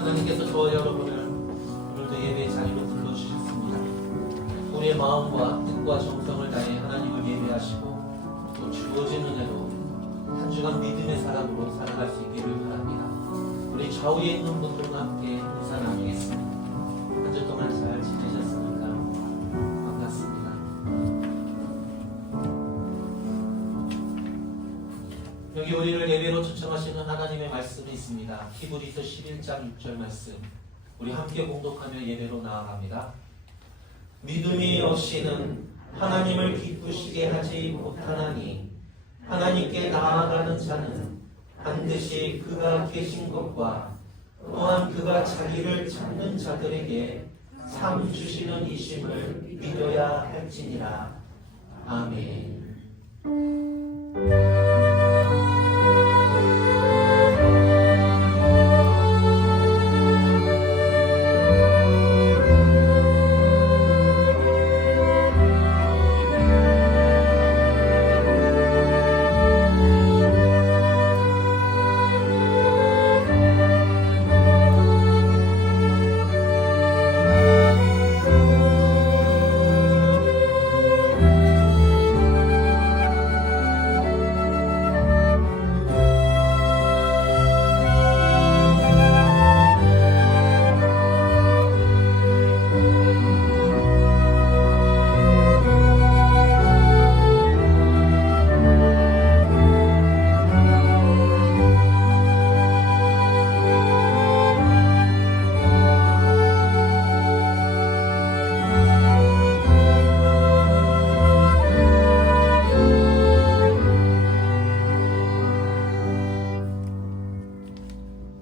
하나님께서 저와 여러분을 오늘도 예배의 자리로 불러주셨습니다. 우리의 마음과 뜻과 정성을 다해 하나님을 예배하시고 또 주어진 은혜로 한 주간 믿음의 사람으로 살아갈 수 있기를 바랍니다. 우리 좌우에 있는 분들과 함께 인사 나누겠습니다. 한 주 동안 잘 지내셨습니까? 반갑습니다. 여기 우리를 예배로 초청하시는 하나님의 말씀이 있습니다. 히브리서 11장 6절 말씀, 우리 함께 공독하며 예배로 나아갑니다. 믿음이 없이는 하나님을 기쁘시게 하지 못하나니 하나님께 나아가는 자는 반드시 그가 계신 것과 또한 그가 자기를 찾는 자들에게 상 주시는 이심을 믿어야 할지니라. 아멘.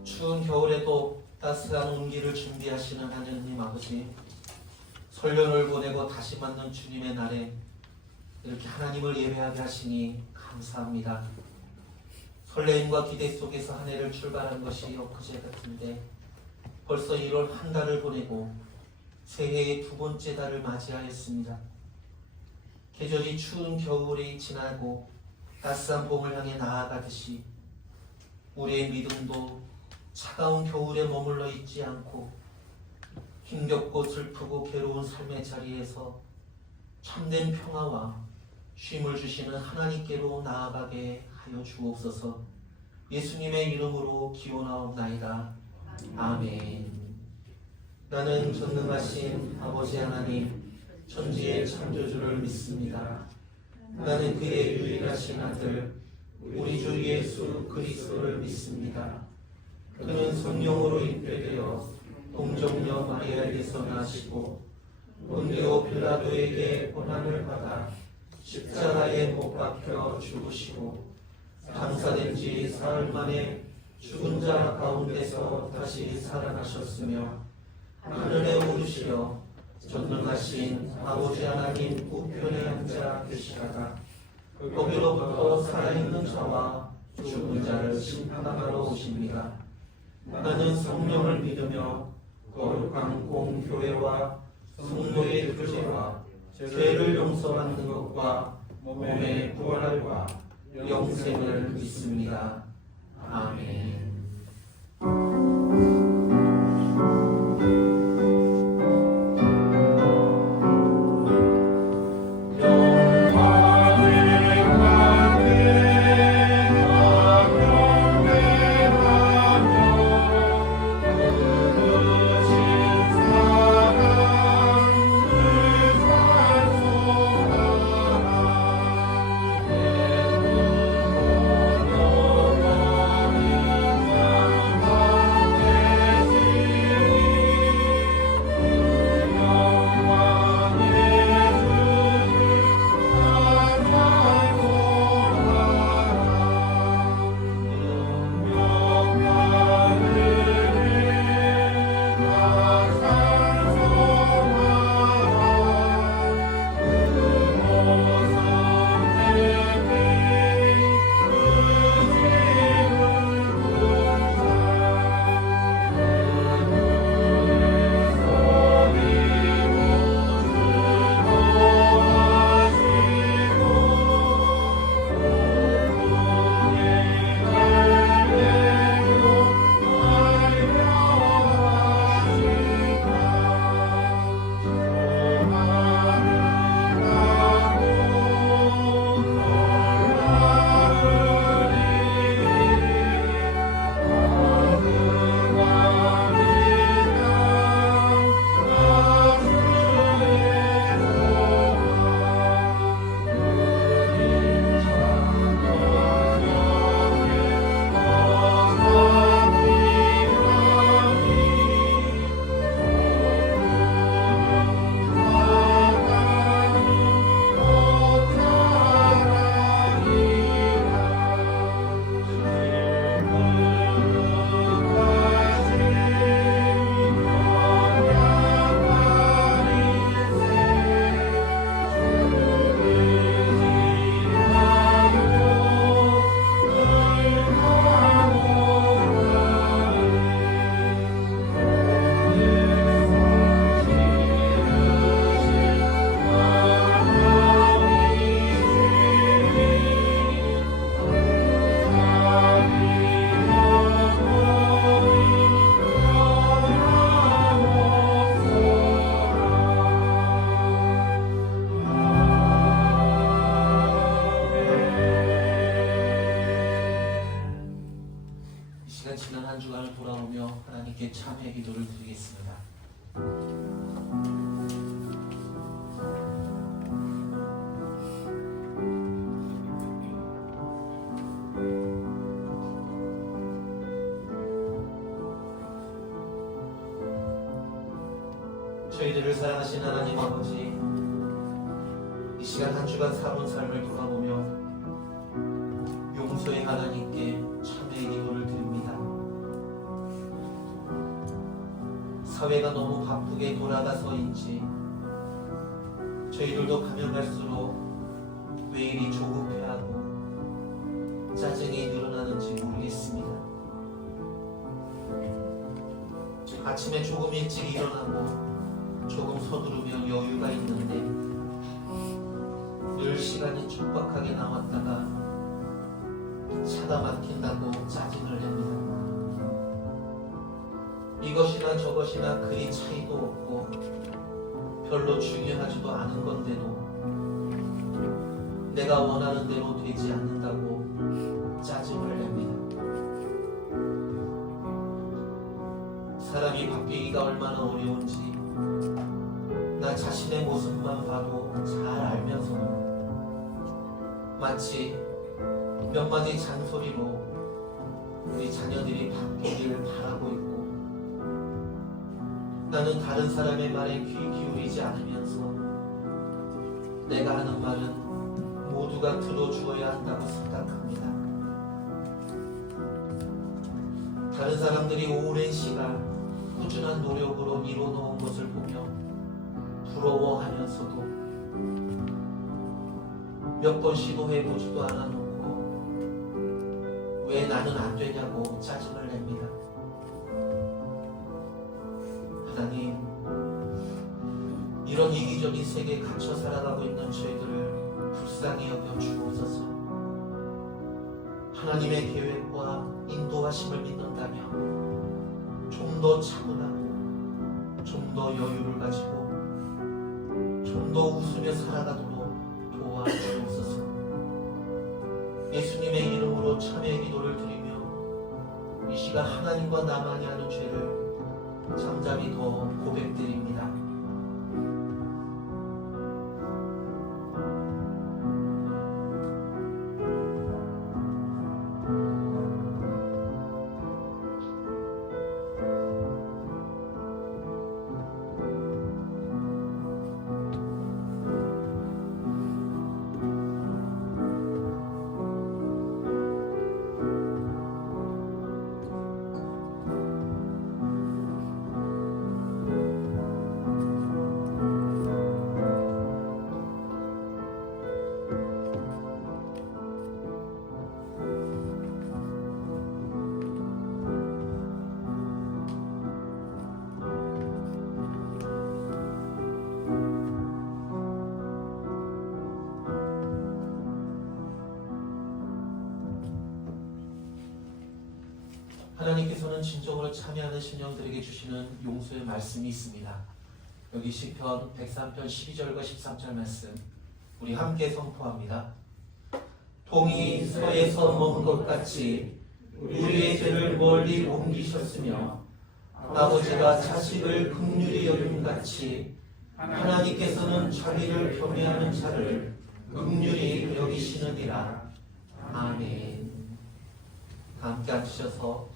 추운 겨울에도 따스한 온기를 준비하시는 하느님 아버지, 설련을 보내고 다시 만난 주님의 날에 이렇게 하나님을 예배하게 하시니 감사합니다. 설레임과 기대 속에서 한 해를 출발한 것이 엊그제 같은데 벌써 1월 한 달을 보내고 새해의 두 번째 달을 맞이하였습니다. 계절이 추운 겨울이 지나고 따스한 봄을 향해 나아가듯이 우리의 믿음도 차가운 겨울에 머물러 있지 않고 힘겹고 슬프고 괴로운 삶의 자리에서 참된 평화와 쉼을 주시는 하나님께로 나아가게 하여 주옵소서. 예수님의 이름으로 기원하옵나이다. 아멘. 나는 전능하신 아버지 하나님, 천지의 창조주를 믿습니다. 나는 그의 유일하신 아들 우리 주 예수 그리스도를 믿습니다. 그는 성령으로 잉태되어 동정녀 마리아에게서 나시고 본디오 빌라도에게 고난을 받아 십자가에 못 박혀 죽으시고 장사된 지 사흘 만에 죽은 자 가운데서 다시 살아나셨으며 하늘에 오르시어 전능하신 아버지 하나님 우편에 앉아 계시다가 거기로부터 살아있는 자와 죽은 자를 심판하러 오십니다. 나는 성령을 믿으며 거룩한 공교회와 성도의 교제와 죄를 용서받는 것과 몸의 부활과 영생을 믿습니다. 아멘. 부르며 하나님께 참회 기도를 드리겠습니다. 저희들을 사랑하신 하나님 아버지, 이 시간 한 주간 살아온 삶을 돌아보며 용서의 하나님께 참회의 기도를 드립니다. 사회가 너무 바쁘게 돌아가서인지 저희들도 가면 갈수록 왜 이리 조급해하고 짜증이 늘어나는지 모르겠습니다. 아침에 조금 일찍 일어나고 조금 서두르면 여유가 있는데 늘 시간이 촉박하게 나왔다가 차가 막힌다고 짜증을 냅니다. 이것이나 저것이나 그리 차이도 없고 별로 중요하지도 않은 건데도 내가 원하는 대로 되지 않는다고 짜증을 냅니다. 사람이 바뀌기가 얼마나 어려운지 나 자신의 모습만 봐도 잘 알면서도 마치 몇 마디 잔소리로 우리 자녀들이 바뀌기를 바라고 있고 나는 다른 사람의 말에 귀 기울이지 않으면서 내가 하는 말은 모두가 들어주어야 한다고 생각합니다. 다른 사람들이 오랜 시간 꾸준한 노력으로 이뤄놓은 것을 보며 부러워하면서도 몇 번 시도해보지도 않아놓고 왜 나는 안 되냐고 짜증을 냅니다. 하나님, 이런 이기적인 세계에 갇혀 살아가고 있는 저희들을 불쌍히 여겨 주옵소서. 하나님의 계획과 인도하심을 믿는다면 좀 더 차분하고 좀 더 여유를 가지고 좀 더 웃으며 살아가도록 도와주옵소서. 예수님의 이름으로 참회의 기도를 드리며 이 시간 하나님과 나만이 하는 죄를 잠잠히 더 고백드립니다. 하나님께서는 진정으로 참여하는 심령들에게 주시는 용서의 말씀이 있습니다. 여기 시편 103편 12절과 13절 말씀 우리 함께 선포합니다. 동이 서에서 먼 것 같이 우리의 죄를 멀리 옮기셨으며 아버지가 자식을 긍휼히 여김같이 하나님께서는 자기를 경외하는 자를 긍휼히 여기시느니라. 아멘. 함께 앉으셔서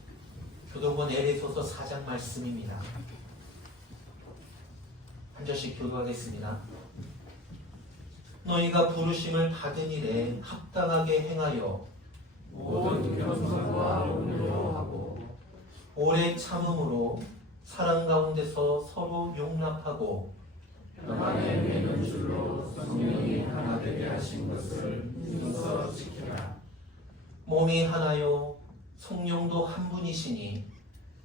교도본 에베소서 4장 말씀입니다. 한 절씩 교도하겠습니다. 너희가 부르심을 받은 일에 합당하게 행하여 모든 겸손과 온유로 하고 오래 참음으로 사랑 가운데서 서로 용납하고 평안에 매는 줄로 성령이 하나 되게 하신 것을 믿어서 지켜라. 몸이 하나요 성령도 한 분이시니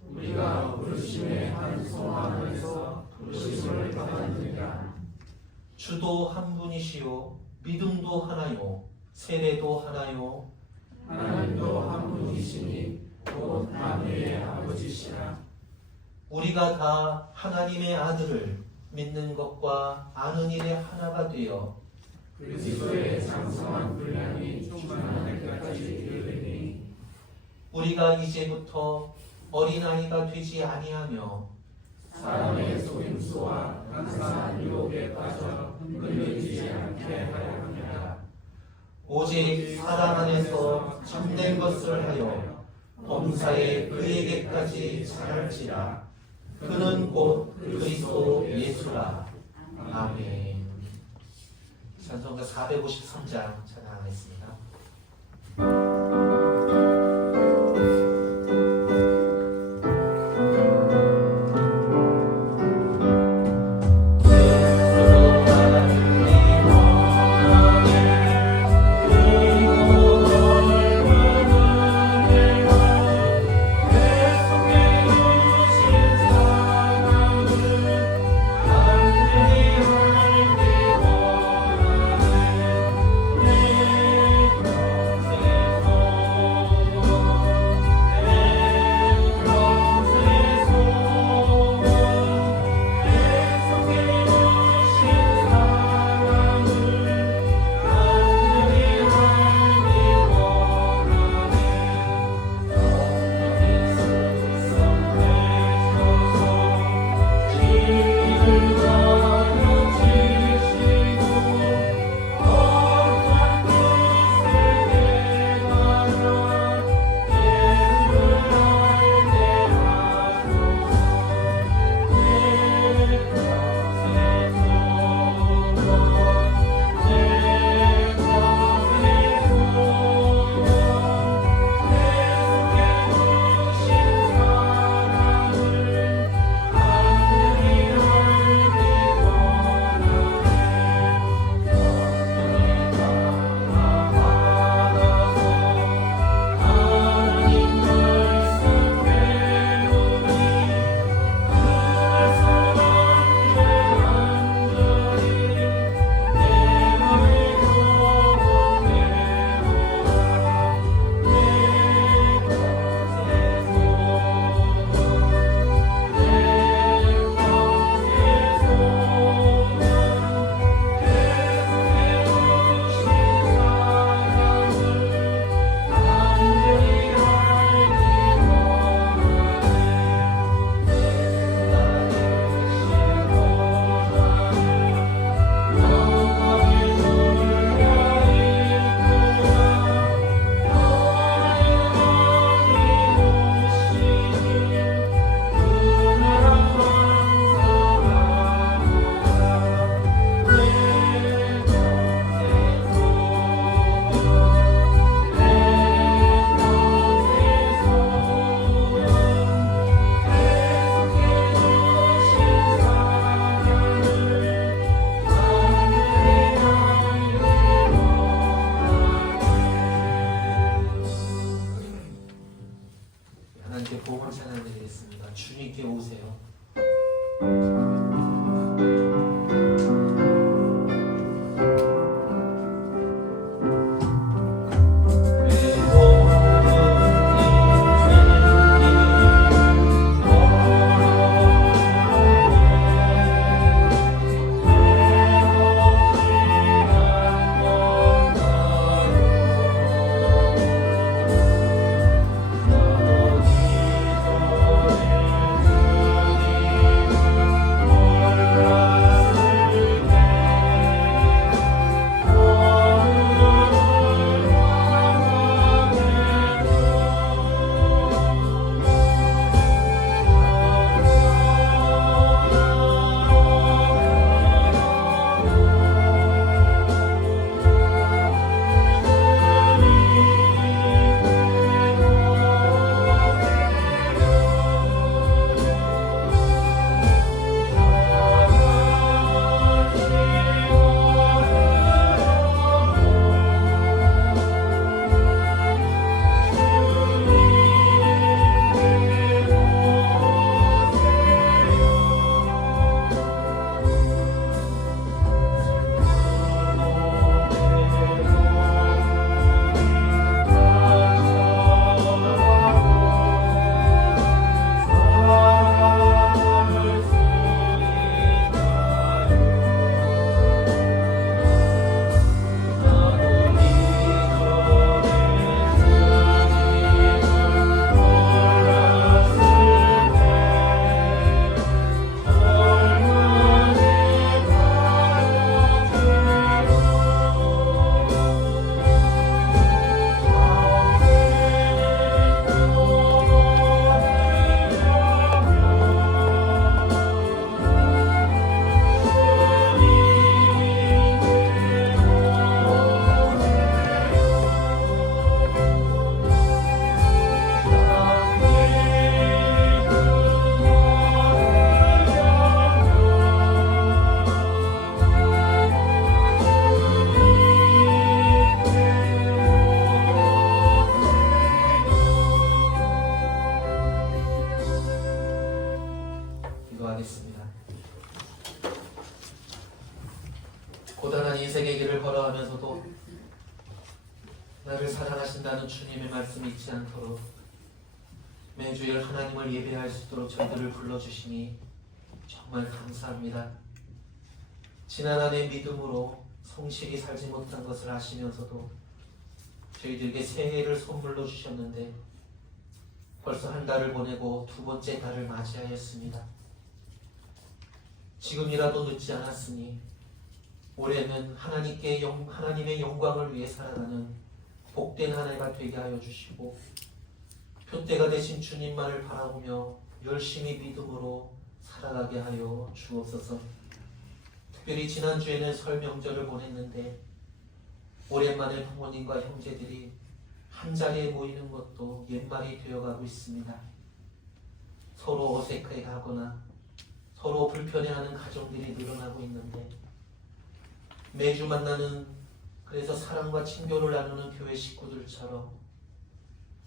우리가 부르심의 한 소망 안에서 부르심을 받았느니라. 주도 한 분이시요 믿음도 하나요 세례도 하나요 하나님도 한 분이시니 곧 만유의 아버지시라. 우리가 다 하나님의 아들을 믿는 것과 아는 일에 하나가 되어 그리스도의 장성한 분량이 충만할 때까지 이르리니 우리가 이제부터 어린아이가 되지 아니하며 사람의 속임수와 항상 유혹에 빠져 흔들리지 않게 하려 합니다. 오직 사랑 안에서 참된 것을 하여 범사에 그에게까지 자랄지라. 그는 곧 그리스도 예수라. 아멘. 찬송가 453장 찬양하겠습니다. 하나님께 보험 찬양 드리겠습니다. 주님께 오세요. 기도하겠습니다. 고단한 인생의 길을 걸어가면서도 나를 사랑하신다는 주님의 말씀 잊지 않도록 매주일 하나님을 예배할 수 있도록 저희들을 불러주시니 정말 감사합니다. 지난 한 해 믿음으로 성실히 살지 못한 것을 아시면서도 저희들에게 새해를 선물로 주셨는데 벌써 한 달을 보내고 두 번째 달을 맞이하였습니다. 지금이라도 늦지 않았으니 올해는 하나님의 영광을 위해 살아가는 복된 한 해가 되게 하여 주시고 표대가 되신 주님만을 바라보며 열심히 믿음으로 살아가게 하여 주옵소서. 특별히 지난주에는 설 명절을 보냈는데 오랜만에 부모님과 형제들이 한 자리에 모이는 것도 옛말이 되어가고 있습니다. 서로 어색해하거나 서로 불편해하는 가정들이 늘어나고 있는데 매주 만나는 그래서 사랑과 친교를 나누는 교회 식구들처럼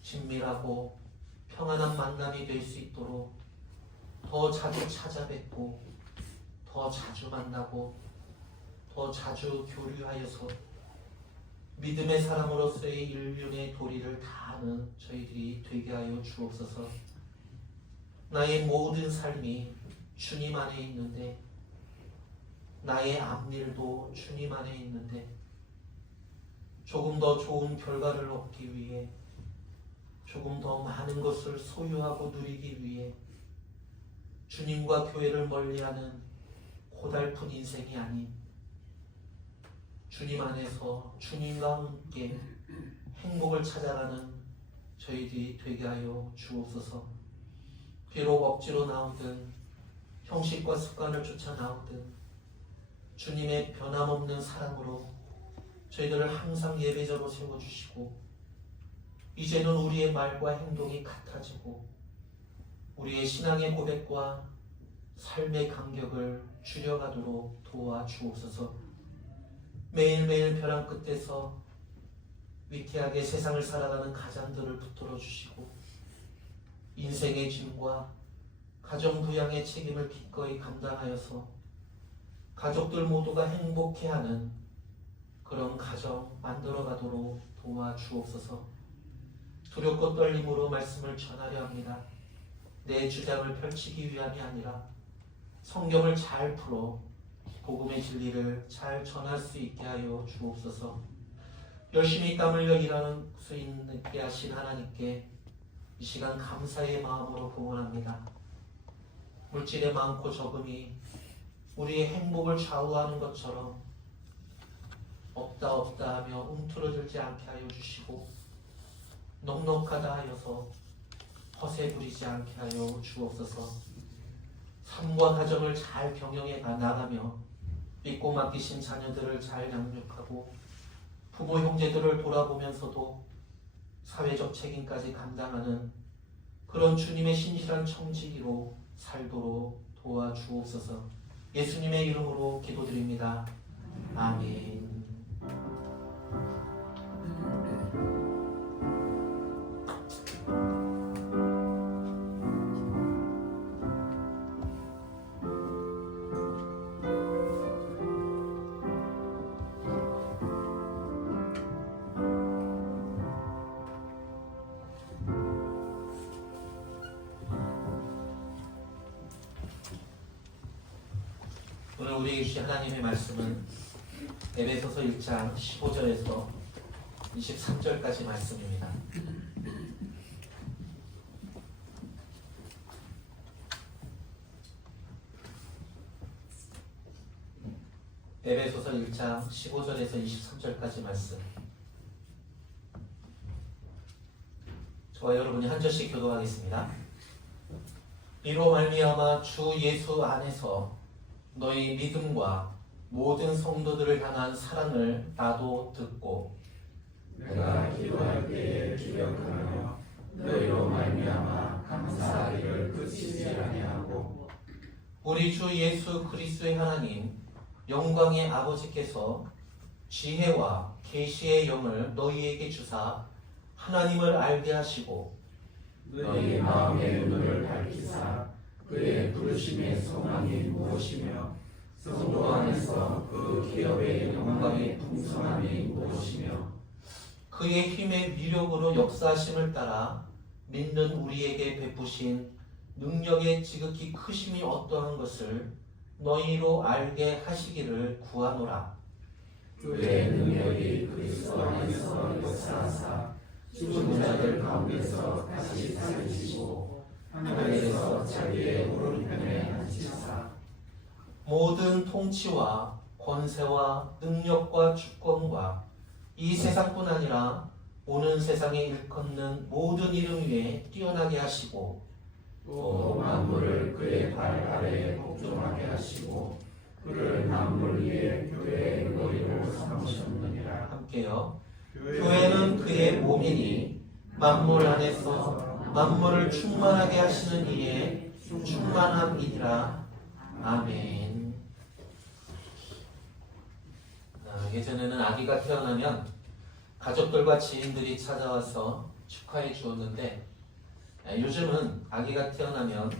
친밀하고 평안한 만남이 될 수 있도록 더 자주 찾아뵙고 더 자주 만나고 더 자주 교류하여서 믿음의 사람으로서의 인륜의 도리를 다하는 저희들이 되게 하여 주옵소서. 나의 모든 삶이 주님 안에 있는데 나의 앞일도 주님 안에 있는데 조금 더 좋은 결과를 얻기 위해 조금 더 많은 것을 소유하고 누리기 위해 주님과 교회를 멀리하는 고달픈 인생이 아닌 주님 안에서 주님과 함께 행복을 찾아가는 저희들이 되게 하여 주옵소서. 비록 억지로 나오든 형식과 습관을 쫓아 나오든 주님의 변함없는 사랑으로 저희들을 항상 예배자로 세워주시고 이제는 우리의 말과 행동이 같아지고 우리의 신앙의 고백과 삶의 간격을 줄여가도록 도와주옵소서. 매일매일 벼랑 끝에서 위태하게 세상을 살아가는 가장들을 붙들어 주시고 인생의 짐과 가정 부양의 책임을 기꺼이 감당하여서 가족들 모두가 행복해하는 그런 가정 만들어가도록 도와주옵소서. 두렵고 떨림으로 말씀을 전하려 합니다. 내 주장을 펼치기 위함이 아니라 성경을 잘 풀어 복음의 진리를 잘 전할 수 있게 하여 주옵소서. 열심히 땀 흘려 일하는 수 있게 하신 하나님께 이 시간 감사의 마음으로 봉헌합니다. 물질의 많고 적음이 우리의 행복을 좌우하는 것처럼 없다 하며 움트러들지 않게 하여 주시고 넉넉하다 하여서 허세 부리지 않게 하여 주옵소서. 삶과 가정을 잘 병행해 나가며 믿고 맡기신 자녀들을 잘 양육하고 부모 형제들을 돌아보면서도 사회적 책임까지 감당하는 그런 주님의 신실한 청지기로 살도록 도와주옵소서. 예수님의 이름으로 기도드립니다. 아멘. 오늘 우리에게 주신 하나님의 말씀은 에베소서 1장 15절에서 23절까지 말씀입니다. 에베소서 1장 15절에서 23절까지 말씀. 저와 여러분이 한 절씩 교도하겠습니다. 이로 말미암아 주 예수 안에서 너희 믿음과 모든 성도들을 향한 사랑을 나도 듣고 내가 기도할 때에 기억하며 너희로 말미암아 감사하기를 그치지 아니하고 우리 주 예수 그리스도의 하나님 영광의 아버지께서 지혜와 계시의 영을 너희에게 주사 하나님을 알게 하시고 너희 마음의 눈을 밝히사 그의 부르심 부르심의 소망이 무엇이며 성도 안에서 그 기업의 영광의 풍성함이 무엇이며 그의 힘의 위력으로 역사하심을 따라 믿는 우리에게 베푸신 능력의 지극히 크심이 어떠한 것을 너희로 알게 하시기를 구하노라. 그의 능력이 그리스도 안에서 역사하사 죽은 자들 가운데서 다시 살리시고 하늘에서 자기의 오른편에 앉히사 모든 통치와 권세와 능력과 주권과 이 세상뿐 아니라 오는 세상에 일컫는 모든 이름 위에 뛰어나게 하시고 또 만물을 그의 발 아래에 복종하게 하시고 그를 만물 위에 교회의 머리로 삼으셨느니라. 함께요. 교회는 그의 몸이니 만물 안에서 만물을 충만하게 하시는 이의 충만함이니라. 아멘. 예전에는 아기가 태어나면 가족들과 지인들이 찾아와서 축하해 주었는데 요즘은 아기가 태어나면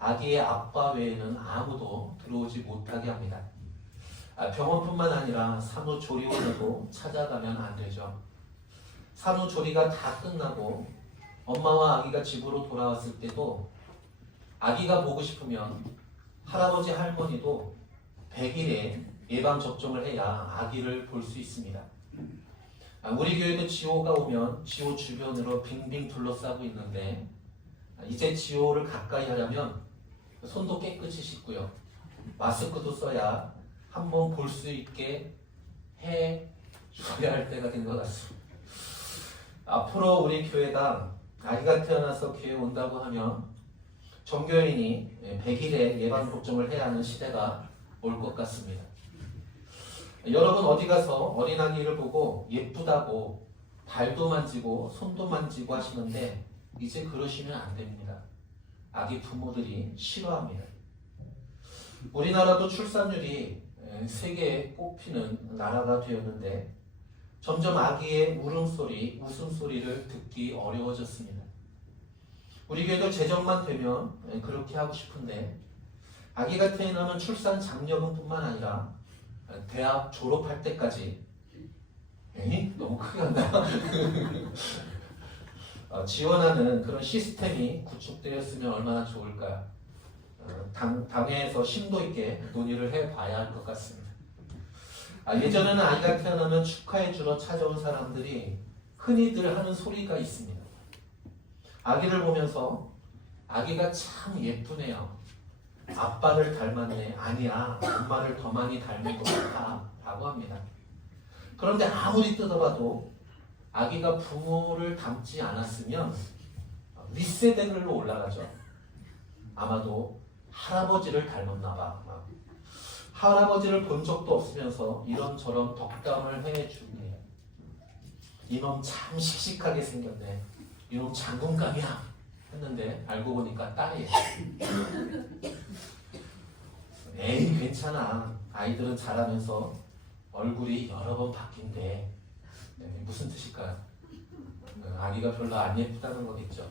아기의 아빠 외에는 아무도 들어오지 못하게 합니다. 병원뿐만 아니라 산후조리원에도 찾아가면 안 되죠. 산후조리가 다 끝나고 엄마와 아기가 집으로 돌아왔을 때도 아기가 보고 싶으면 할아버지 할머니도 100일에 예방접종을 해야 아기를 볼 수 있습니다. 우리 교회도 지호가 오면 지호 주변으로 빙빙 둘러싸고 있는데 이제 지호를 가까이 하려면 손도 깨끗이 씻고요. 마스크도 써야 한번 볼 수 있게 해줘야 할 때가 된 것 같습니다. 앞으로 우리 교회가 아기가 태어나서 교회에 온다고 하면 전교인이 100일에 예방접종을 해야 하는 시대가 올 것 같습니다. 여러분 어디 가서 어린아기를 보고 예쁘다고 발도 만지고 손도 만지고 하시는데 이제 그러시면 안 됩니다. 아기 부모들이 싫어합니다. 우리나라도 출산율이 세계에 꼽히는 나라가 되었는데 점점 아기의 울음소리, 웃음소리를 듣기 어려워졌습니다. 우리 교회도 재정만 되면 그렇게 하고 싶은데 아기가 태어나면 출산 장려금뿐만 아니라 대학 졸업할 때까지 너무 크게 간다. 지원하는 그런 시스템이 구축되었으면 얼마나 좋을까요? 당회에서 심도 있게 논의를 해봐야 할 것 같습니다. 예전에는 아이가 태어나면 축하해 주러 찾아온 사람들이 흔히들 하는 소리가 있습니다. 아기를 보면서 아기가 참 예쁘네요. 아빠를 닮았네. 아니야, 엄마를 더 많이 닮은 것 같아 라고 합니다. 그런데 아무리 뜯어봐도 아기가 부모를 닮지 않았으면 윗세대들로 올라가죠. 아마도 할아버지를 닮았나 봐. 할아버지를 본 적도 없으면서 이런저런 덕담을 해주네요. 이놈 참 씩씩하게 생겼네. 이놈 장군감이야 했는데 알고 보니까 딸이에요. 에이 괜찮아. 아이들은 자라면서 얼굴이 여러 번 바뀐대. 무슨 뜻일까요? 아기가 별로 안 예쁘다는 거겠죠.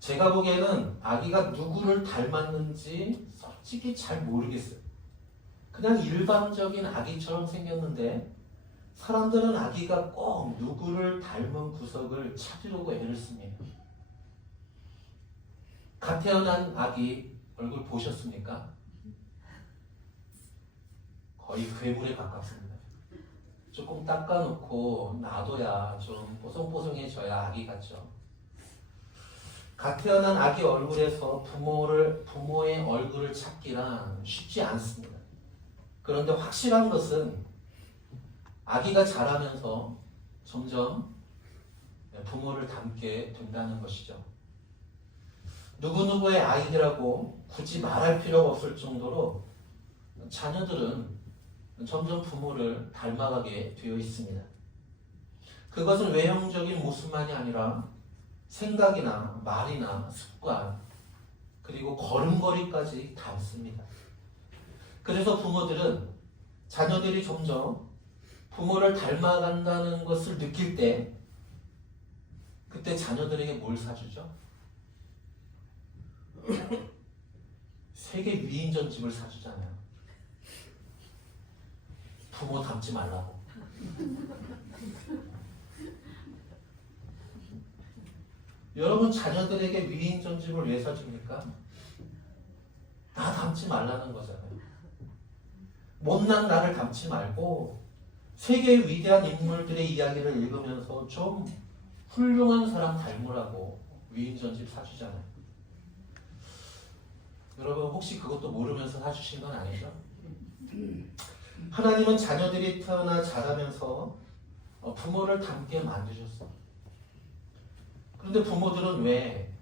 제가 보기에는 아기가 누구를 닮았는지 솔직히 잘 모르겠어요. 그냥 일반적인 아기처럼 생겼는데 사람들은 아기가 꼭 누구를 닮은 구석을 찾으려고 애를 씁니다. 갓 태어난 아기 얼굴 보셨습니까? 거의 괴물에 가깝습니다. 조금 닦아놓고 놔둬야 좀 뽀송뽀송해져야 아기 같죠. 갓 태어난 아기 얼굴에서 부모의 얼굴을 찾기란 쉽지 않습니다. 그런데 확실한 것은 아기가 자라면서 점점 부모를 닮게 된다는 것이죠. 누구누구의 아이라고 굳이 말할 필요가 없을 정도로 자녀들은 점점 부모를 닮아가게 되어 있습니다. 그것은 외형적인 모습만이 아니라 생각이나 말이나 습관 그리고 걸음걸이까지 닮습니다. 그래서 부모들은 자녀들이 점점 부모를 닮아간다는 것을 느낄 때 그때 자녀들에게 뭘 사주죠? 세계 위인 전집을 사주잖아요. 부모 닮지 말라고. 여러분 자녀들에게 위인 전집을 왜 사줍니까? 나 닮지 말라는 거잖아요. 못난 나를 닮지 말고 세계의 위대한 인물들의 이야기를 읽으면서 좀 훌륭한 사람 닮으라고 위인 전집 사주잖아요. 여러분 혹시 그것도 모르면서 사주신 건 아니죠? 하나님은 자녀들이 태어나 자라면서 부모를 닮게 만드셨어. 그런데 부모들은 왜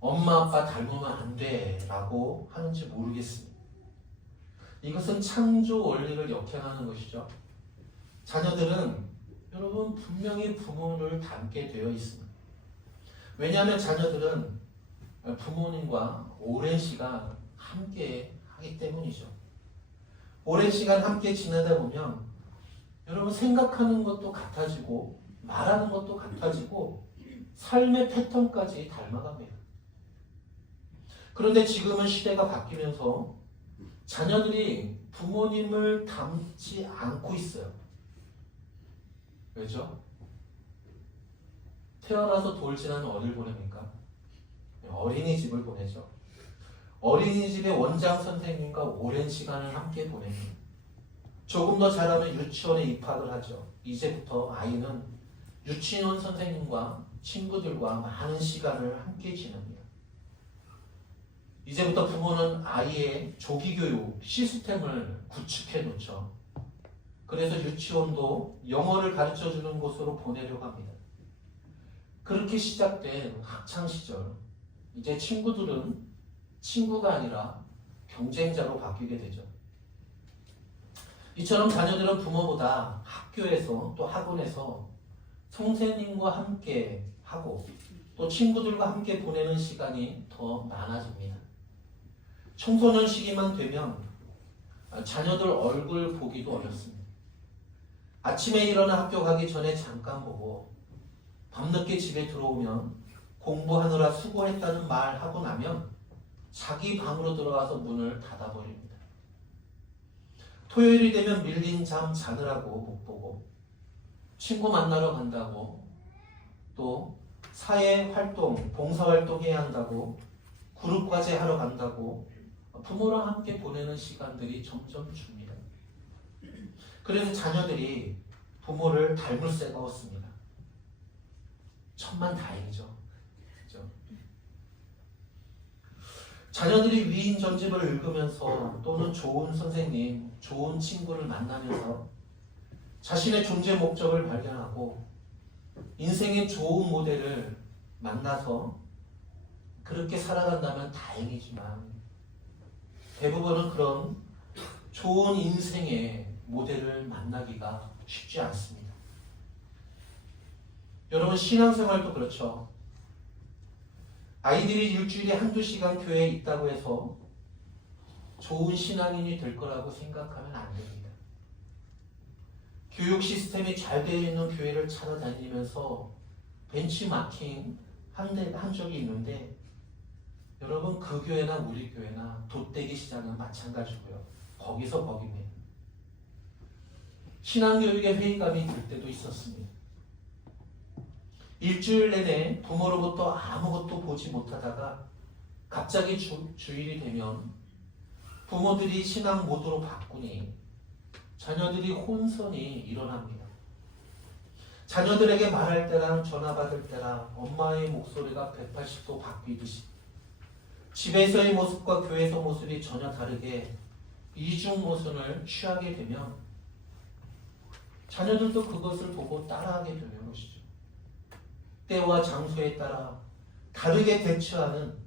엄마 아빠 닮으면 안 돼 라고 하는지 모르겠습니다. 이것은 창조 원리를 역행하는 것이죠. 자녀들은 여러분 분명히 부모를 닮게 되어 있습니다. 왜냐하면 자녀들은 부모님과 오랜 시간 함께 하기 때문이죠. 오랜 시간 함께 지내다 보면 여러분 생각하는 것도 같아지고 말하는 것도 같아지고 삶의 패턴까지 닮아갑니다. 그런데 지금은 시대가 바뀌면서 자녀들이 부모님을 닮지 않고 있어요. 왜죠? 태어나서 돌진하면 어딜 보냅니까? 어린이집을 보내죠. 어린이집의 원장 선생님과 오랜 시간을 함께 보냅니다. 조금 더 자라면 유치원에 입학을 하죠. 이제부터 아이는 유치원 선생님과 친구들과 많은 시간을 함께 지냅니다. 이제부터 부모는 아이의 조기교육 시스템을 구축해 놓죠. 그래서 유치원도 영어를 가르쳐주는 곳으로 보내려고 합니다. 그렇게 시작된 학창시절, 이제 친구들은 친구가 아니라 경쟁자로 바뀌게 되죠. 이처럼 자녀들은 부모보다 학교에서 또 학원에서 선생님과 함께 하고 또 친구들과 함께 보내는 시간이 더 많아집니다. 청소년 시기만 되면 자녀들 얼굴 보기도 어렵습니다. 아침에 일어나 학교 가기 전에 잠깐 보고 밤늦게 집에 들어오면 공부하느라 수고했다는 말 하고 나면 자기 방으로 들어가서 문을 닫아버립니다. 토요일이 되면 밀린 잠 자느라고 못 보고 친구 만나러 간다고 또 사회활동, 봉사활동 해야 한다고 그룹과제 하러 간다고 부모랑 함께 보내는 시간들이 점점 줍니다. 그래서 자녀들이 부모를 닮을 새가 없습니다. 천만 다행이죠. 그렇죠? 자녀들이 위인 전집을 읽으면서 또는 좋은 선생님, 좋은 친구를 만나면서 자신의 존재 목적을 발견하고 인생의 좋은 모델을 만나서 그렇게 살아간다면 다행이지만 대부분은 그런 좋은 인생의 모델을 만나기가 쉽지 않습니다. 여러분 신앙생활도 그렇죠. 아이들이 일주일에 한두 시간 교회에 있다고 해서 좋은 신앙인이 될 거라고 생각하면 안 됩니다. 교육 시스템이 잘 되어 있는 교회를 찾아다니면서 벤치마킹 한 적이 있는데 여러분 그 교회나 우리 교회나 돗대기 시장은 마찬가지고요. 거기서 거기입니다. 신앙교육에 회의감이 들 때도 있었습니다. 일주일 내내 부모로부터 아무것도 보지 못하다가 갑자기 주일이 되면 부모들이 신앙 모드로 바꾸니 자녀들이 혼선이 일어납니다. 자녀들에게 말할 때랑 전화 받을 때랑 엄마의 목소리가 180도 바뀌듯이 집에서의 모습과 교회에서 모습이 전혀 다르게 이중 모습을 취하게 되면 자녀들도 그것을 보고 따라하게 되는 것이죠. 때와 장소에 따라 다르게 대처하는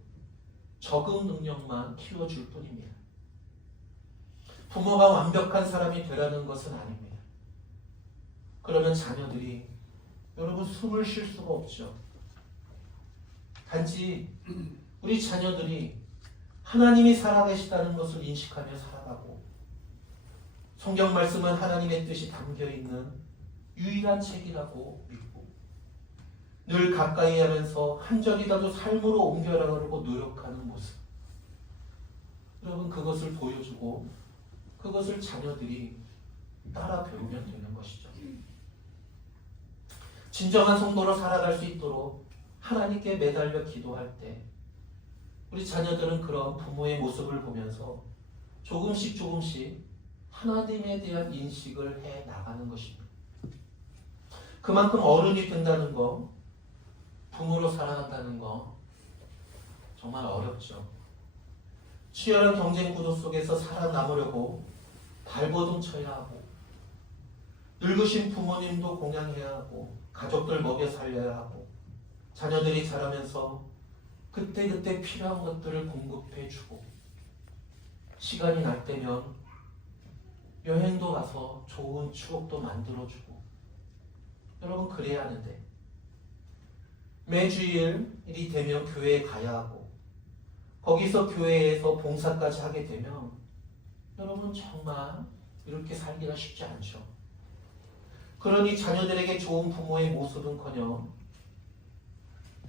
적응 능력만 키워줄 뿐입니다. 부모가 완벽한 사람이 되라는 것은 아닙니다. 그러면 자녀들이 여러분 숨을 쉴 수가 없죠. 단지 우리 자녀들이 하나님이 살아계시다는 것을 인식하며 살아가고 성경 말씀은 하나님의 뜻이 담겨있는 유일한 책이라고 믿고 늘 가까이 하면서 한 절이라도 삶으로 옮겨나가려고 노력하는 모습. 여러분 그것을 보여주고 그것을 자녀들이 따라 배우면 되는 것이죠. 진정한 성도로 살아갈 수 있도록 하나님께 매달려 기도할 때 우리 자녀들은 그런 부모의 모습을 보면서 조금씩 하나님에 대한 인식을 해 나가는 것입니다. 그만큼 어른이 된다는 거, 부모로 살아간다는 거 정말 어렵죠. 치열한 경쟁 구도 속에서 살아남으려고 발버둥 쳐야 하고 늙으신 부모님도 공양해야 하고 가족들 먹여 살려야 하고 자녀들이 자라면서 그때그때 필요한 것들을 공급해주고 시간이 날 때면 여행도 가서 좋은 추억도 만들어주고 여러분 그래야 하는데 매주일이 되면 교회에 가야 하고 거기서 교회에서 봉사까지 하게 되면 여러분 정말 이렇게 살기가 쉽지 않죠. 그러니 자녀들에게 좋은 부모의 모습은커녕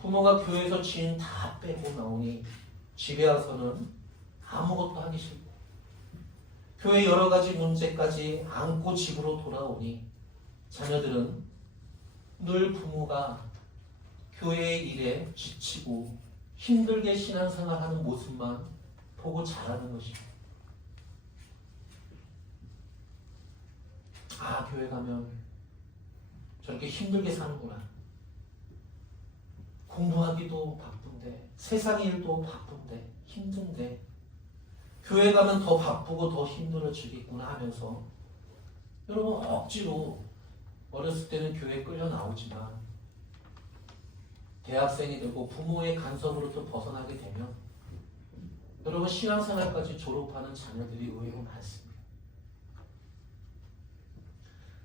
부모가 교회에서 진 다 빼고 나오니 집에 와서는 아무것도 하기 싫고 교회 여러 가지 문제까지 안고 집으로 돌아오니 자녀들은 늘 부모가 교회의 일에 지치고 힘들게 신앙생활하는 모습만 보고 자라는 것입니다. 아, 교회 가면 저렇게 힘들게 사는구나. 공부하기도 바쁜데 세상 일도 바쁜데 힘든데 교회 가면 더 바쁘고 더 힘들어지겠구나 하면서 여러분 억지로 어렸을 때는 교회에 끌려 나오지만 대학생이 되고 부모의 간섭으로부터 벗어나게 되면 여러분 신앙생활까지 졸업하는 자녀들이 의외로 많습니다.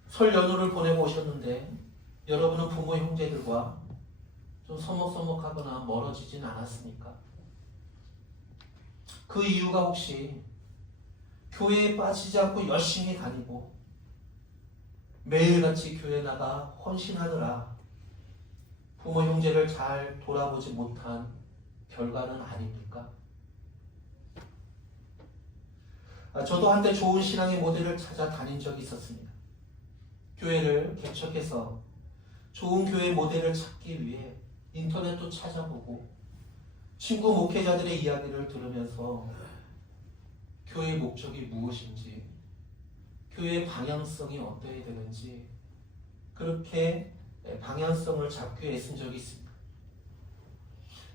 설 연휴를 보내고 오셨는데 여러분은 부모 형제들과 좀 서먹서먹하거나 멀어지진 않았습니까? 그 이유가 혹시 교회에 빠지지 않고 열심히 다니고 매일같이 교회 나가 헌신하느라 부모 형제를 잘 돌아보지 못한 결과는 아닙니까? 저도 한때 좋은 신앙의 모델을 찾아 다닌 적이 있었습니다. 교회를 개척해서 좋은 교회 모델을 찾기 위해 인터넷도 찾아보고 친구 목회자들의 이야기를 들으면서 교회의 목적이 무엇인지 교회의 방향성이 어떠해야 되는지 그렇게 방향성을 잡기 위해 애쓴 적이 있습니다.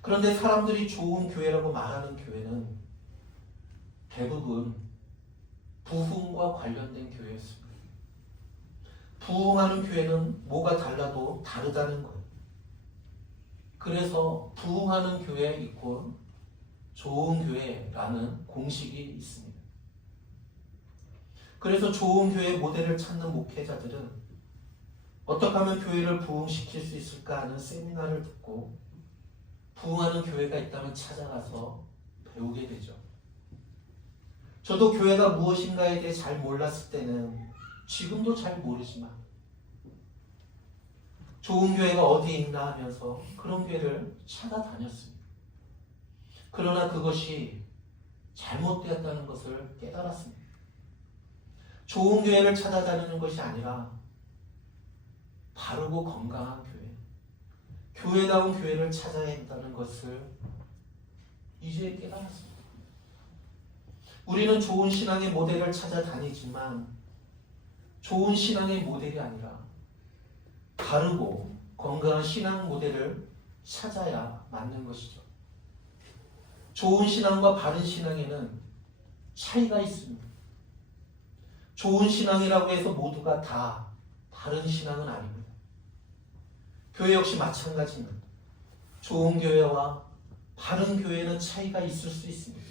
그런데 사람들이 좋은 교회라고 말하는 교회는 대부분 부흥과 관련된 교회였습니다. 부흥하는 교회는 뭐가 달라도 다르다는 거예요. 그래서 부흥하는 교회 이꼴 좋은 교회라는 공식이 있습니다. 그래서 좋은 교회 모델을 찾는 목회자들은 어떻게 하면 교회를 부흥시킬 수 있을까 하는 세미나를 듣고 부흥하는 교회가 있다면 찾아가서 배우게 되죠. 저도 교회가 무엇인가에 대해 잘 몰랐을 때는 지금도 잘 모르지만 좋은 교회가 어디에 있나 하면서 그런 교회를 찾아다녔습니다. 그러나 그것이 잘못되었다는 것을 깨달았습니다. 좋은 교회를 찾아다니는 것이 아니라 바르고 건강한 교회, 교회다운 교회를 찾아야 한다는 것을 이제 깨달았습니다. 우리는 좋은 신앙의 모델을 찾아다니지만 좋은 신앙의 모델이 아니라 바르고 건강한 신앙 모델을 찾아야 맞는 것이죠. 좋은 신앙과 바른 신앙에는 차이가 있습니다. 좋은 신앙이라고 해서 모두가 다 바른 신앙은 아닙니다. 교회 역시 마찬가지입니다. 좋은 교회와 바른 교회는 차이가 있을 수 있습니다.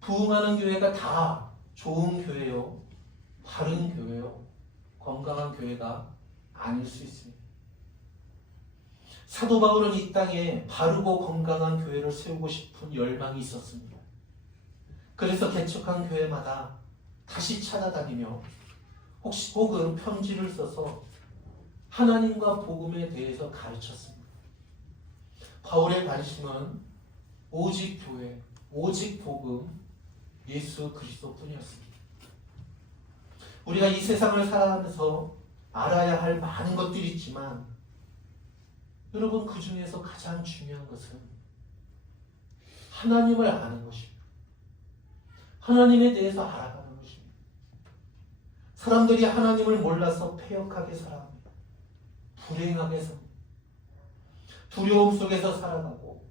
부흥하는 교회가 다 좋은 교회요, 바른 교회요, 건강한 교회가 아닐 수 있습니다. 사도 바울은 이 땅에 바르고 건강한 교회를 세우고 싶은 열망이 있었습니다. 그래서 개척한 교회마다 다시 찾아다니며 혹은 편지를 써서 하나님과 복음에 대해서 가르쳤습니다. 바울의 관심은 오직 교회, 오직 복음 예수 그리스도뿐이었습니다. 우리가 이 세상을 살아가면서 알아야 할 많은 것들이 있지만 여러분, 그 중에서 가장 중요한 것은 하나님을 아는 것입니다. 하나님에 대해서 알아가는 것입니다. 사람들이 하나님을 몰라서 패역하게 살아갑니다. 불행하게 삽니다. 두려움 속에서 살아가고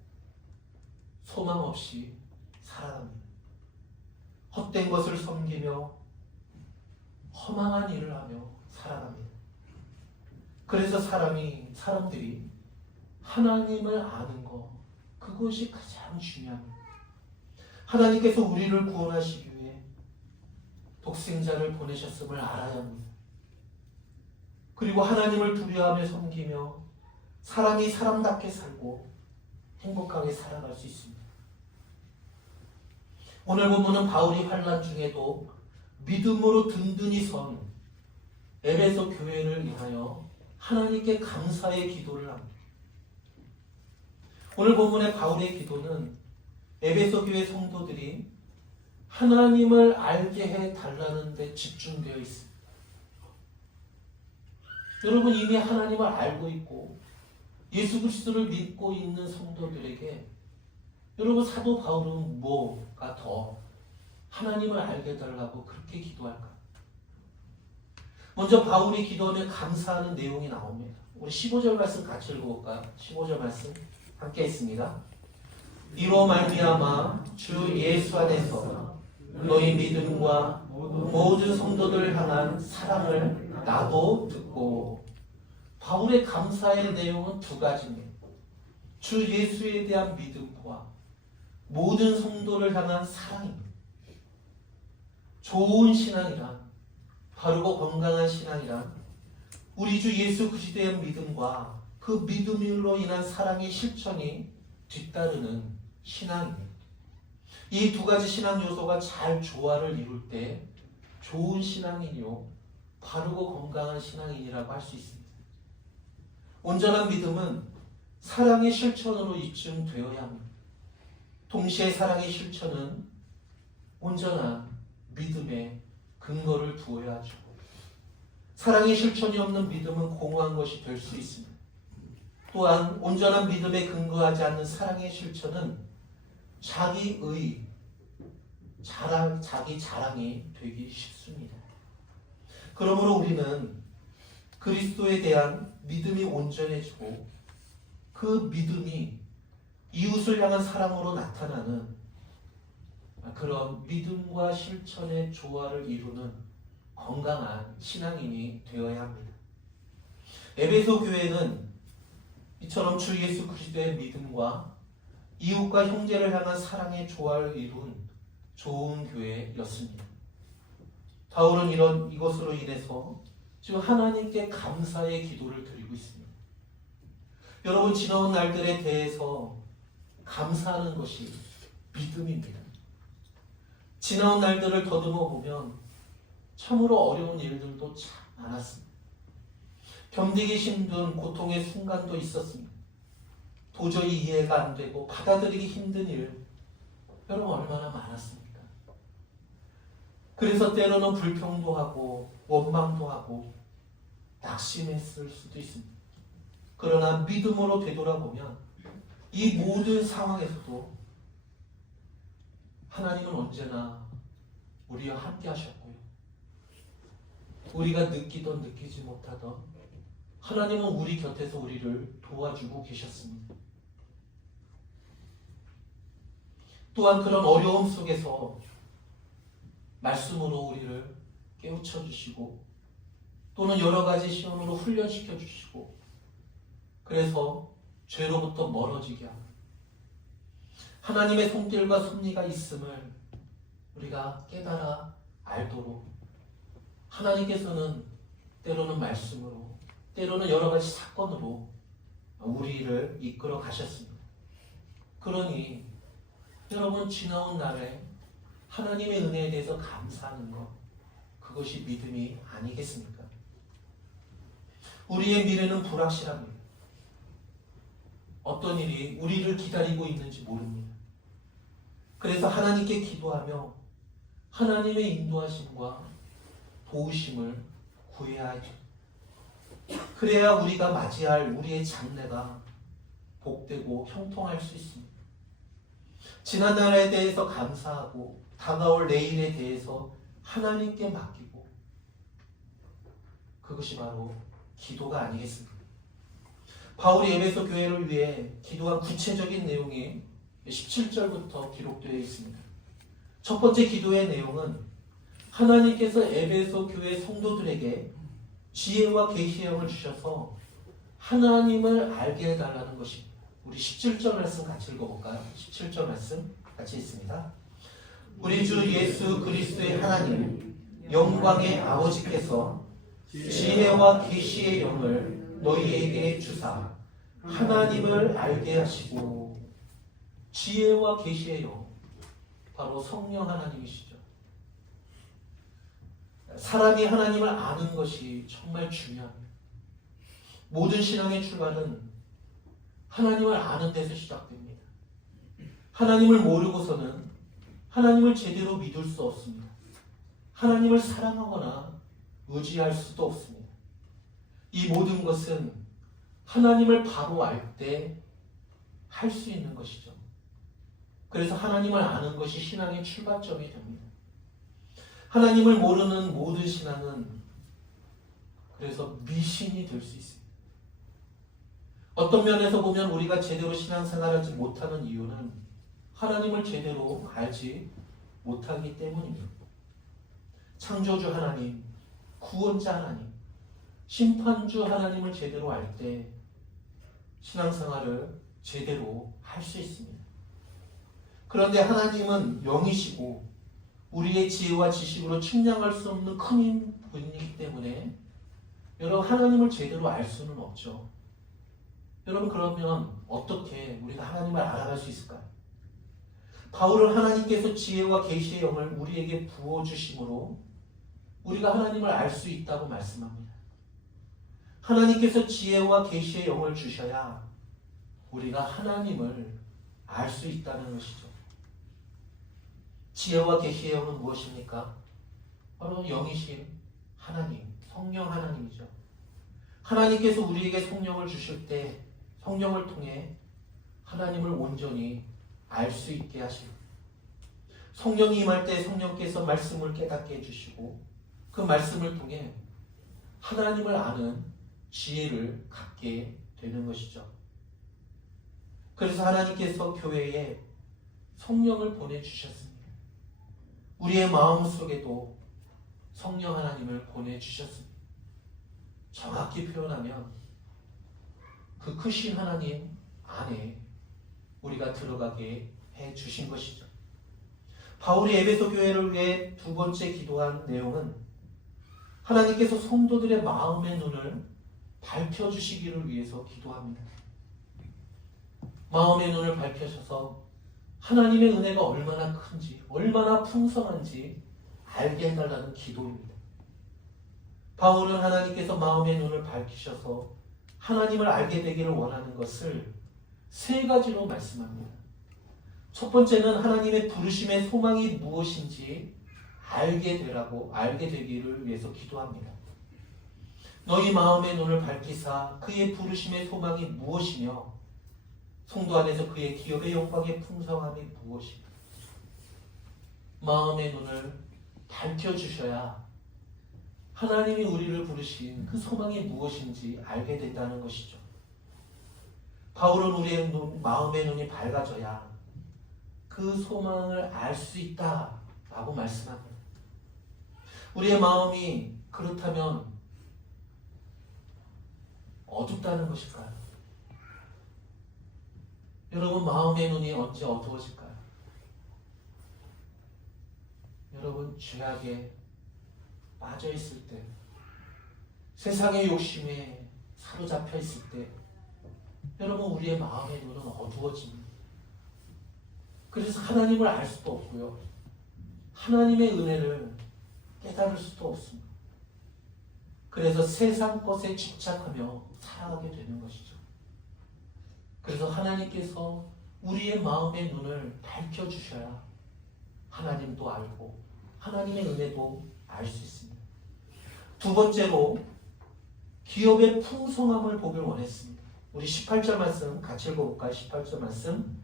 소망 없이 살아갑니다. 헛된 것을 섬기며 허망한 일을 하며 살아갑니다. 그래서 사람들이 하나님을 아는 것, 그것이 가장 중요합니다. 하나님께서 우리를 구원하시기 위해 독생자를 보내셨음을 알아야 합니다. 그리고 하나님을 두려워하며 섬기며 사람이 사람답게 살고 행복하게 살아갈 수 있습니다. 오늘 본문은 바울이 환난 중에도 믿음으로 든든히 선 에베소 교회를 위하여 하나님께 감사의 기도를 합니다. 오늘 본문의 바울의 기도는 에베소 교회 성도들이 하나님을 알게 해달라는 데 집중되어 있습니다. 여러분, 이미 하나님을 알고 있고 예수 그리스도를 믿고 있는 성도들에게 여러분, 사도 바울은 뭐가 더 하나님을 알게 해달라고 그렇게 기도할까? 먼저 바울이 기도하며 감사하는 내용이 나옵니다. 우리 15절 말씀 같이 읽어볼까요? 15절 말씀 함께 있습니다. 이로 말미암아 주 예수 안에서 너희 믿음과 모든 성도들 향한 사랑을 나도 듣고. 바울의 감사의 내용은 두 가지입니다. 주 예수에 대한 믿음과 모든 성도를 향한 사랑입니다. 좋은 신앙이란, 바르고 건강한 신앙이란 우리 주 예수 그리스도에 대한 믿음과 그 믿음으로 인한 사랑의 실천이 뒤따르는 신앙입니다. 이 두 가지 신앙 요소가 잘 조화를 이룰 때 좋은 신앙인이요 바르고 건강한 신앙인이라고 할 수 있습니다. 온전한 믿음은 사랑의 실천으로 입증되어야 합니다. 동시에 사랑의 실천은 온전한 믿음에 근거를 두어야 하죠. 사랑의 실천이 없는 믿음은 공허한 것이 될 수 있습니다. 또한 온전한 믿음에 근거하지 않는 사랑의 실천은 자기 자랑이 되기 쉽습니다. 그러므로 우리는 그리스도에 대한 믿음이 온전해지고 그 믿음이 이웃을 향한 사랑으로 나타나는 그런 믿음과 실천의 조화를 이루는 건강한 신앙인이 되어야 합니다. 에베소 교회는 이처럼 주 예수 그리스도의 믿음과 이웃과 형제를 향한 사랑의 조화를 이룬 좋은 교회였습니다. 바울은 이것으로 인해서 지금 하나님께 감사의 기도를 드리고 있습니다. 여러분, 지나온 날들에 대해서 감사하는 것이 믿음입니다. 지나온 날들을 더듬어 보면 참으로 어려운 일들도 참 많았습니다. 견디기 힘든 고통의 순간도 있었습니다. 도저히 이해가 안 되고 받아들이기 힘든 일, 여러분 얼마나 많았습니까? 그래서 때로는 불평도 하고 원망도 하고 낙심했을 수도 있습니다. 그러나 믿음으로 되돌아보면 이 모든 상황에서도 하나님은 언제나 우리와 함께 하셨고요. 우리가 느끼던 느끼지 못하던 하나님은 우리 곁에서 우리를 도와주고 계셨습니다. 또한 그런 어려움 속에서 말씀으로 우리를 깨우쳐 주시고 또는 여러 가지 시험으로 훈련시켜 주시고 그래서 죄로부터 멀어지게 하고 하나님의 손길과 섭리가 있음을 우리가 깨달아 알도록 하나님께서는 때로는 말씀으로 때로는 여러 가지 사건으로 우리를 이끌어 가셨습니다. 그러니 여러분, 지나온 날에 하나님의 은혜에 대해서 감사하는 것, 그것이 믿음이 아니겠습니까? 우리의 미래는 불확실합니다. 어떤 일이 우리를 기다리고 있는지 모릅니다. 그래서 하나님께 기도하며 하나님의 인도하심과 도우심을 구해야 하죠. 그래야 우리가 맞이할 우리의 장래가 복되고 형통할 수 있습니다. 지난 날에 대해서 감사하고 다가올 내일에 대해서 하나님께 맡기고, 그것이 바로 기도가 아니겠습니까? 바울이 에베소 교회를 위해 기도한 구체적인 내용이 17절부터 기록되어 있습니다. 첫 번째 기도의 내용은 하나님께서 에베소 교회 성도들에게 지혜와 계시의 영을 주셔서 하나님을 알게 해달라는 것입니다. 우리 17절 말씀 같이 읽어볼까요? 17절 말씀 같이 읽습니다. 우리 주 예수 그리스도의 하나님 영광의 아버지께서 지혜와 계시의 영을 너희에게 주사 하나님을 알게 하시고, 지혜와 계시의 영, 바로 성령 하나님이시죠. 사람이 하나님을 아는 것이 정말 중요합니다. 모든 신앙의 출발은 하나님을 아는 데서 시작됩니다. 하나님을 모르고서는 하나님을 제대로 믿을 수 없습니다. 하나님을 사랑하거나 의지할 수도 없습니다. 이 모든 것은 하나님을 바로 알 때 할 수 있는 것이죠. 그래서 하나님을 아는 것이 신앙의 출발점이 됩니다. 하나님을 모르는 모든 신앙은 그래서 미신이 될 수 있습니다. 어떤 면에서 보면 우리가 제대로 신앙생활하지 못하는 이유는 하나님을 제대로 알지 못하기 때문입니다. 창조주 하나님, 구원자 하나님, 심판주 하나님을 제대로 알 때 신앙생활을 제대로 할 수 있습니다. 그런데 하나님은 영이시고 우리의 지혜와 지식으로 측량할 수 없는 큰 분이기 때문에 여러분, 하나님을 제대로 알 수는 없죠. 여러분, 그러면 어떻게 우리가 하나님을 알아갈 수 있을까요? 바울은 하나님께서 지혜와 계시의 영을 우리에게 부어주심으로 우리가 하나님을 알 수 있다고 말씀합니다. 하나님께서 지혜와 계시의 영을 주셔야 우리가 하나님을 알 수 있다는 것이죠. 지혜와 계시의 영은 무엇입니까? 바로 영이신 하나님, 성령 하나님이죠. 하나님께서 우리에게 성령을 주실 때 성령을 통해 하나님을 온전히 알 수 있게 하십니다. 성령이 임할 때 성령께서 말씀을 깨닫게 해주시고 그 말씀을 통해 하나님을 아는 지혜를 갖게 되는 것이죠. 그래서 하나님께서 교회에 성령을 보내주셨습니다. 우리의 마음 속에도 성령 하나님을 보내주셨습니다. 정확히 표현하면 그 크신 하나님 안에 우리가 들어가게 해주신 것이죠. 바울이 에베소 교회를 위해 두 번째 기도한 내용은 하나님께서 성도들의 마음의 눈을 밝혀주시기를 위해서 기도합니다. 마음의 눈을 밝혀셔서 하나님의 은혜가 얼마나 큰지, 얼마나 풍성한지 알게 해달라는 기도입니다. 바울은 하나님께서 마음의 눈을 밝히셔서 하나님을 알게 되기를 원하는 것을 세 가지로 말씀합니다. 첫 번째는 하나님의 부르심의 소망이 무엇인지 알게 되기를 위해서 기도합니다. 너희 마음의 눈을 밝히사 그의 부르심의 소망이 무엇이며 성도 안에서 그의 기업의 영광의 풍성함이 무엇이며, 마음의 눈을 밝혀주셔야 하나님이 우리를 부르신 그 소망이 무엇인지 알게 된다는 것이죠. 바울은 우리의 마음의 눈이 밝아져야 그 소망을 알 수 있다라고 말씀합니다. 우리의 마음이 그렇다면 어둡다는 것일까요? 여러분, 마음의 눈이 언제 어두워질까요? 여러분, 죄악에 빠져 있을 때, 세상의 욕심에 사로잡혀 있을 때, 여러분, 우리의 마음의 눈은 어두워집니다. 그래서 하나님을 알 수도 없고요, 하나님의 은혜를 깨달을 수도 없습니다. 그래서 세상 것에 집착하며 살아가게 되는 것이죠. 그래서 하나님께서 우리의 마음의 눈을 밝혀주셔야 하나님도 알고 하나님의 은혜도 알 수 있습니다. 두 번째로 기업의 풍성함을 보길 원했습니다. 우리 18절 말씀 같이 읽어볼까요? 18절 말씀.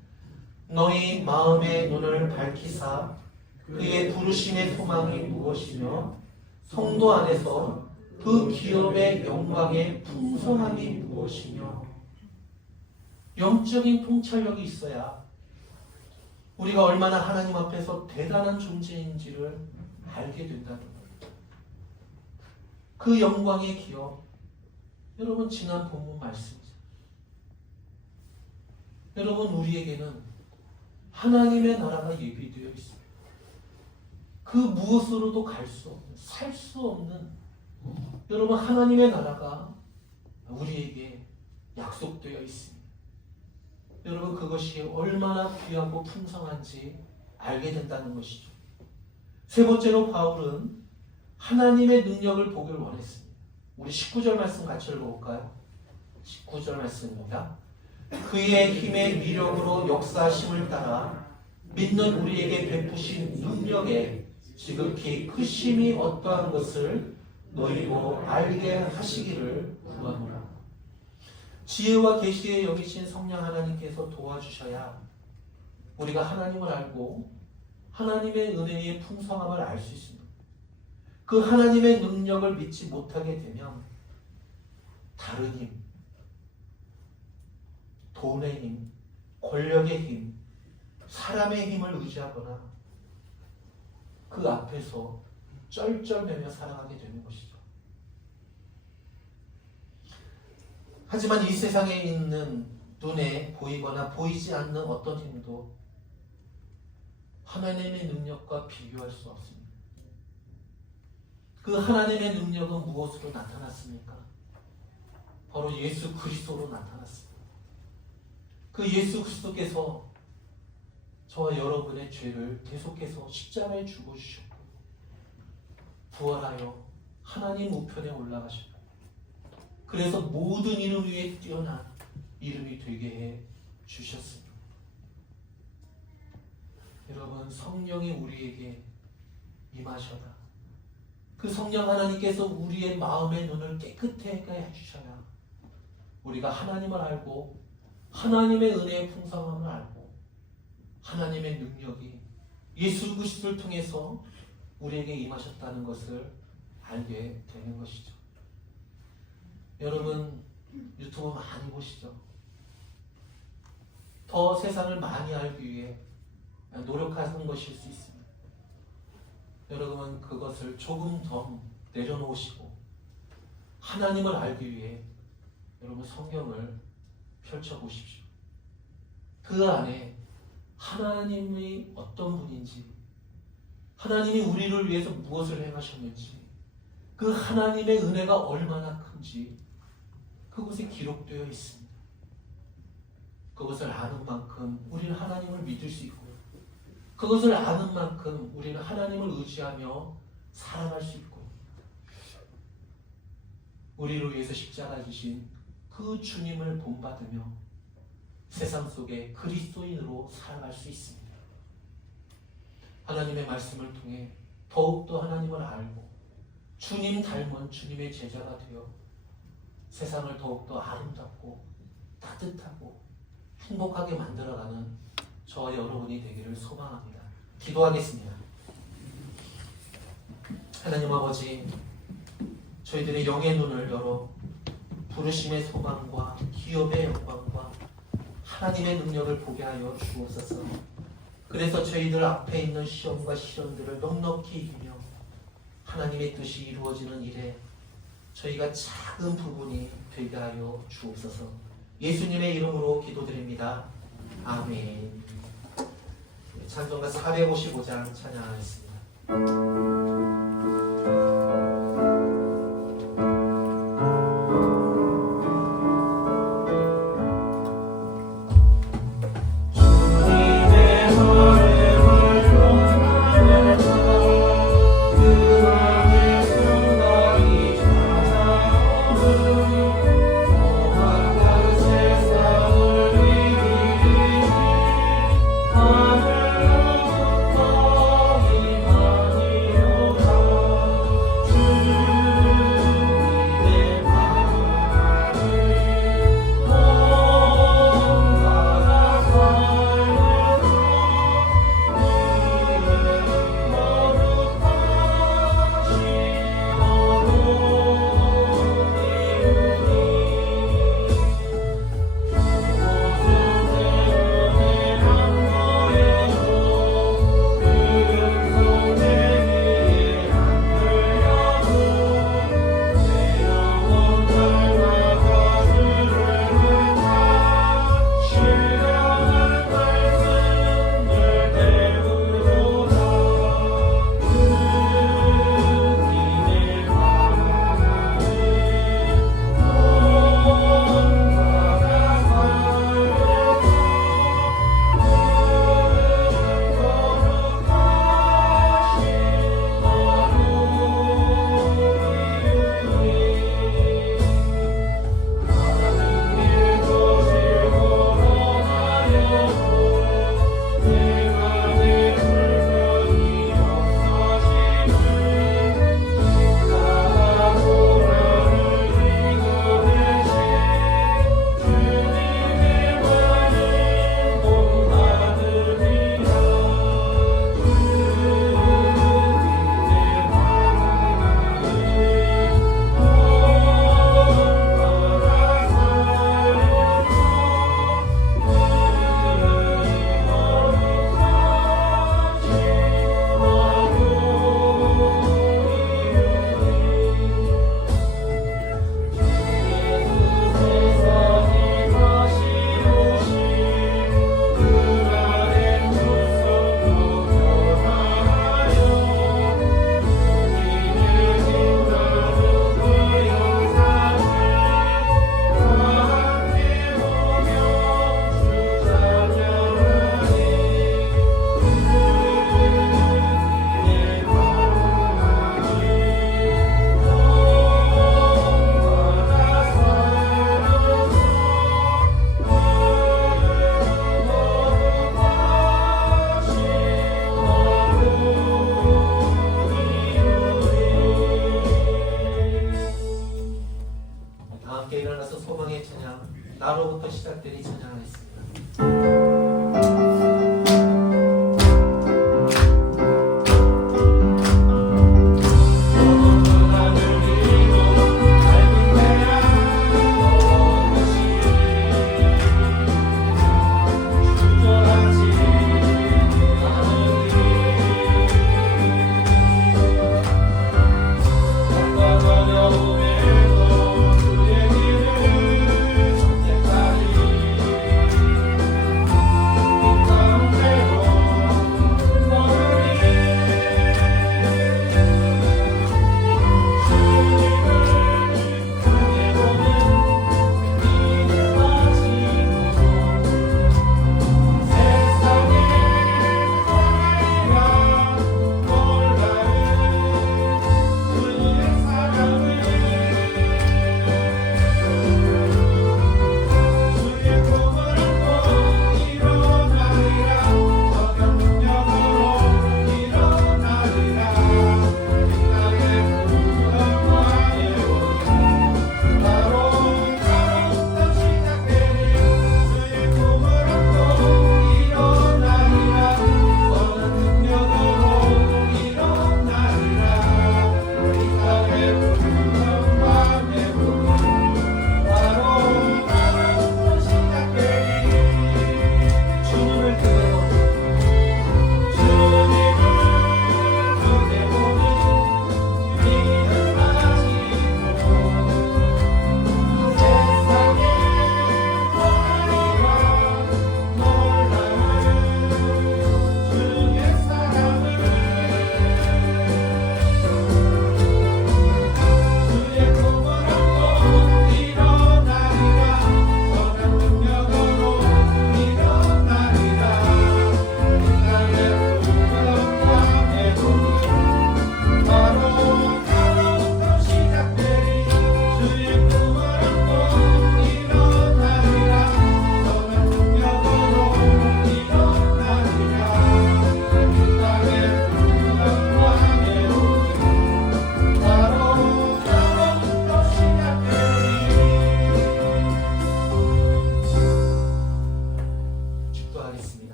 너희 마음의 눈을 밝히사 그의 부르심의 소망이 무엇이며 성도 안에서 그 기업의 영광의 풍성함이 무엇이며. 영적인 통찰력이 있어야 우리가 얼마나 하나님 앞에서 대단한 존재인지를 알게 된다는 겁니다. 그 영광의 기업, 여러분 지난 본문 말씀이죠. 여러분 우리에게는 하나님의 나라가 예비되어 있습니다. 그 무엇으로도 갈 수 없는, 살 수 없는 여러분 하나님의 나라가 우리에게 약속되어 있습니다. 여러분 그것이 얼마나 귀하고 풍성한지 알게 된다는 것이죠. 세 번째로 바울은 하나님의 능력을 보길 원했습니다. 우리 19절 말씀 같이 읽어볼까요? 19절 말씀입니다. 그의 힘의 위력으로 역사하심을 따라 믿는 우리에게 베푸신 능력에 지극히 크심이 어떠한 것을 너희도 알게 하시기를 구하노라. 지혜와 계시에 여기신 성령 하나님께서 도와주셔야 우리가 하나님을 알고 하나님의 은혜의 풍성함을 알 수 있습니다. 그 하나님의 능력을 믿지 못하게 되면 다른 힘, 돈의 힘, 권력의 힘, 사람의 힘을 의지하거나 그 앞에서 쩔쩔매며 살아가게 되는 것이죠. 하지만 이 세상에 있는 눈에 보이거나 보이지 않는 어떤 힘도 하나님의 능력과 비교할 수 없습니다. 그 하나님의 능력은 무엇으로 나타났습니까? 바로 예수 그리스도로 나타났습니다. 그 예수 그리스도께서 저와 여러분의 죄를 계속해서 십자가에 죽어주셨고 부활하여 하나님 우편에 올라가셨고 그래서 모든 이름 위에 뛰어난 이름이 되게 해 주셨습니다. 여러분 성령이 우리에게 임하셔라. 그 성령 하나님께서 우리의 마음의 눈을 깨끗하게 해주셔야 우리가 하나님을 알고 하나님의 은혜의 풍성함을 알고 하나님의 능력이 예수 그리스도를 통해서 우리에게 임하셨다는 것을 알게 되는 것이죠. 여러분 유튜브 많이 보시죠. 더 세상을 많이 알기 위해 노력하는 것일 수 있습니다. 여러분 그것을 조금 더 내려놓으시고 하나님을 알기 위해 여러분 성경을 펼쳐보십시오. 그 안에 하나님이 어떤 분인지, 하나님이 우리를 위해서 무엇을 행하셨는지, 그 하나님의 은혜가 얼마나 큰지 그것이 기록되어 있습니다. 그것을 아는 만큼 우리는 하나님을 믿을 수 있고 그것을 아는 만큼 우리는 하나님을 의지하며 살아갈 수 있고 우리를 위해서 십자가 지신 그 주님을 본받으며 세상 속에 그리스도인으로 살아갈 수 있습니다. 하나님의 말씀을 통해 더욱더 하나님을 알고 주님 닮은 주님의 제자가 되어 세상을 더욱더 아름답고 따뜻하고 행복하게 만들어가는 저와 여러분이 되기를 소망합니다. 기도하겠습니다. 하나님 아버지, 저희들의 영의 눈을 열어 부르심의 소망과 기업의 영광과 하나님의 능력을 보게 하여 주옵소서. 그래서 저희들 앞에 있는 시험과 시련들을 넉넉히 이기며 하나님의 뜻이 이루어지는 일에 저희가 작은 부분이 되게 하여 주옵소서. 예수님의 이름으로 기도드립니다. 아멘. 찬송가 455장 찬양하겠습니다. 하늘로부터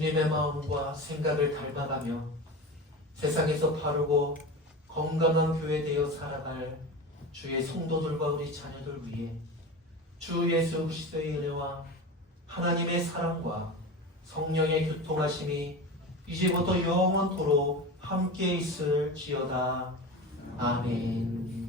주님의 마음과 생각을 닮아가며 세상에서 바르고 건강한 교회 되어 살아갈 주의 성도들과 우리 자녀들 위해 주 예수 그리스도의 은혜와 하나님의 사랑과 성령의 교통하심이 이제부터 영원토록 함께 있을지어다. 아멘.